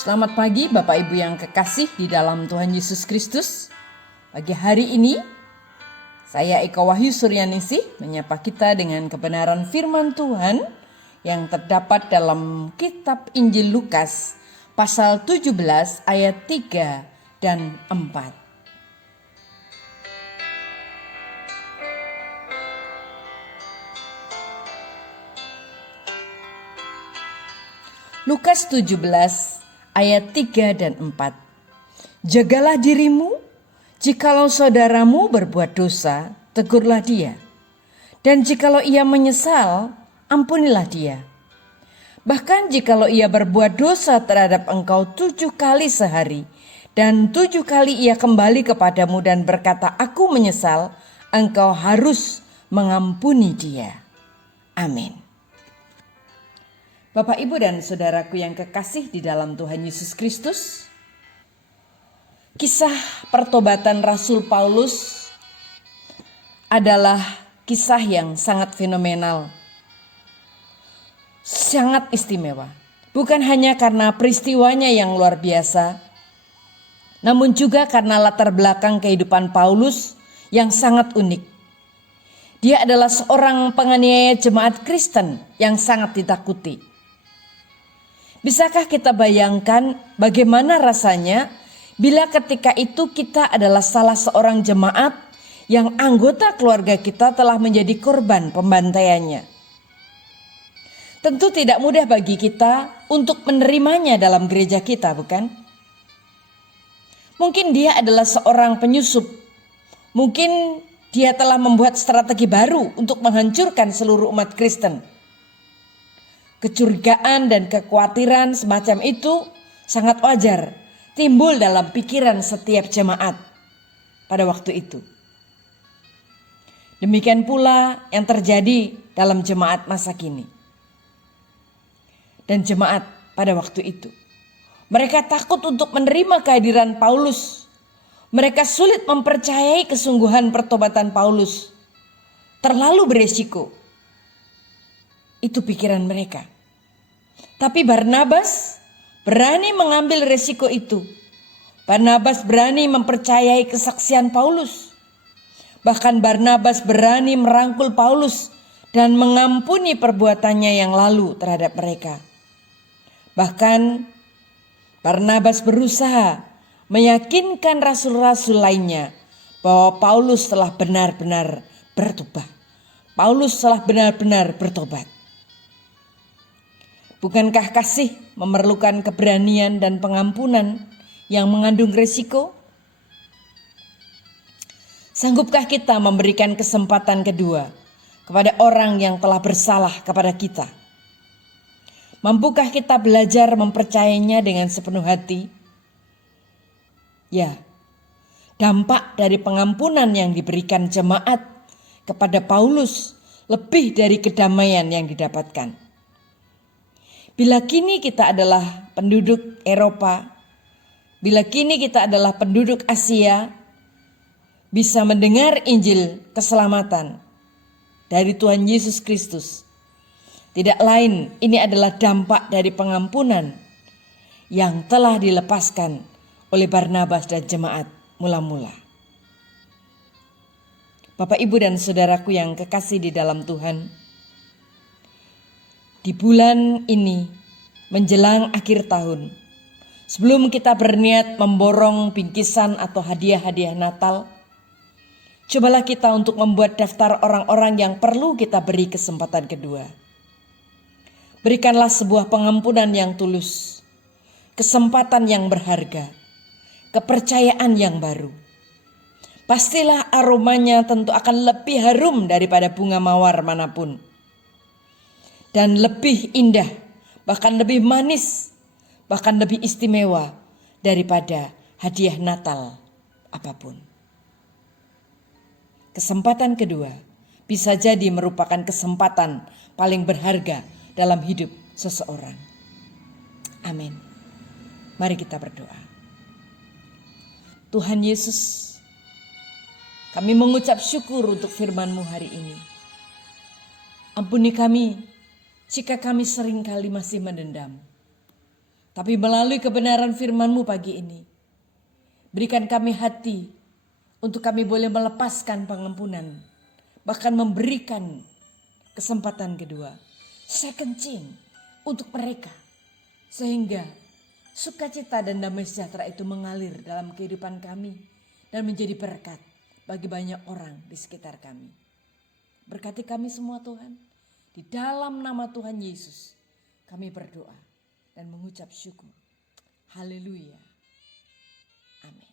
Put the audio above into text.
Selamat pagi Bapak Ibu yang kekasih di dalam Tuhan Yesus Kristus. Pagi hari ini saya Eka Wahyu Suryaningsih menyapa kita dengan kebenaran firman Tuhan yang terdapat dalam kitab Injil Lukas pasal 17 ayat 3 dan 4. Lukas 17 ayat 3 dan 4. Jagalah dirimu, jikalau saudaramu berbuat dosa, tegurlah dia. Dan jikalau ia menyesal, ampunilah dia. Bahkan jikalau ia berbuat dosa terhadap engkau 7 kali sehari, dan 7 kali ia kembali kepadamu dan berkata, aku menyesal, engkau harus mengampuni dia. Amin. Bapak, Ibu, dan saudaraku yang kekasih di dalam Tuhan Yesus Kristus, kisah pertobatan Rasul Paulus adalah kisah yang sangat fenomenal, sangat istimewa. Bukan hanya karena peristiwanya yang luar biasa, namun juga karena latar belakang kehidupan Paulus yang sangat unik. Dia adalah seorang penganiaya jemaat Kristen yang sangat ditakuti. Bisakah kita bayangkan bagaimana rasanya bila ketika itu kita adalah salah seorang jemaat yang anggota keluarga kita telah menjadi korban pembantaiannya? Tentu tidak mudah bagi kita untuk menerimanya dalam gereja kita, bukan? Mungkin dia adalah seorang penyusup. Mungkin dia telah membuat strategi baru untuk menghancurkan seluruh umat Kristen. Kecurigaan dan kekhawatiran semacam itu sangat wajar timbul dalam pikiran setiap jemaat pada waktu itu. Demikian pula yang terjadi dalam jemaat masa kini. Dan jemaat pada waktu itu, mereka takut untuk menerima kehadiran Paulus. Mereka sulit mempercayai kesungguhan pertobatan Paulus. Terlalu beresiko. Itu pikiran mereka. Tapi Barnabas berani mengambil resiko itu. Barnabas berani mempercayai kesaksian Paulus. Bahkan Barnabas berani merangkul Paulus dan mengampuni perbuatannya yang lalu terhadap mereka. Bahkan Barnabas berusaha meyakinkan rasul-rasul lainnya bahwa Paulus telah benar-benar bertobat. Paulus telah benar-benar bertobat. Bukankah kasih memerlukan keberanian dan pengampunan yang mengandung risiko? Sanggupkah kita memberikan kesempatan kedua kepada orang yang telah bersalah kepada kita? Mampukah kita belajar mempercayainya dengan sepenuh hati? Ya, dampak dari pengampunan yang diberikan jemaat kepada Paulus lebih dari kedamaian yang didapatkan. Bila kini kita adalah penduduk Eropa, bila kini kita adalah penduduk Asia, bisa mendengar Injil keselamatan dari Tuhan Yesus Kristus. Tidak lain, ini adalah dampak dari pengampunan yang telah dilepaskan oleh Barnabas dan jemaat mula-mula. Bapak, Ibu, dan saudaraku yang kekasih di dalam Tuhan, di bulan ini menjelang akhir tahun, sebelum kita berniat memborong bingkisan atau hadiah-hadiah Natal, cobalah kita untuk membuat daftar orang-orang yang perlu kita beri kesempatan kedua. Berikanlah sebuah pengampunan yang tulus, kesempatan yang berharga, kepercayaan yang baru. Pastilah aromanya tentu akan lebih harum daripada bunga mawar manapun. Dan lebih indah, bahkan lebih manis, bahkan lebih istimewa daripada hadiah Natal apapun. Kesempatan kedua bisa jadi merupakan kesempatan paling berharga dalam hidup seseorang. Amin. Mari kita berdoa. Tuhan Yesus, kami mengucap syukur untuk firman-Mu hari ini. Ampuni kami jika kami seringkali masih mendendam. Tapi melalui kebenaran firman-Mu pagi ini, berikan kami hati untuk kami boleh melepaskan pengampunan, bahkan memberikan kesempatan kedua, second chance untuk mereka, sehingga sukacita dan damai sejahtera itu mengalir dalam kehidupan kami dan menjadi berkat bagi banyak orang di sekitar kami. Berkati kami semua Tuhan, di dalam nama Tuhan Yesus kami berdoa dan mengucap syukur. Haleluya. Amin.